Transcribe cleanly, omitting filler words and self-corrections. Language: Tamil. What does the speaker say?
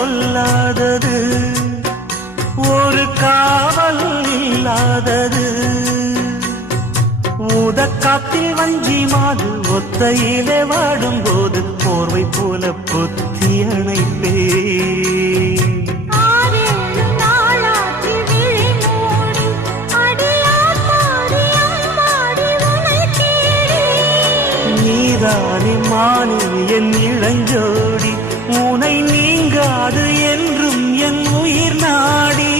பொல்லாதது ஒரு காவல் இல்லாதது ஊதக்காத்தில் வஞ்சி மாது ஒத்தையிலே வாடும் போது போர்வை போல பொத்தி அணைப்பே நீதானே மானே என் இளஞ்சோடி உனை நீங்காது என்றும் என் உயிர் நாடி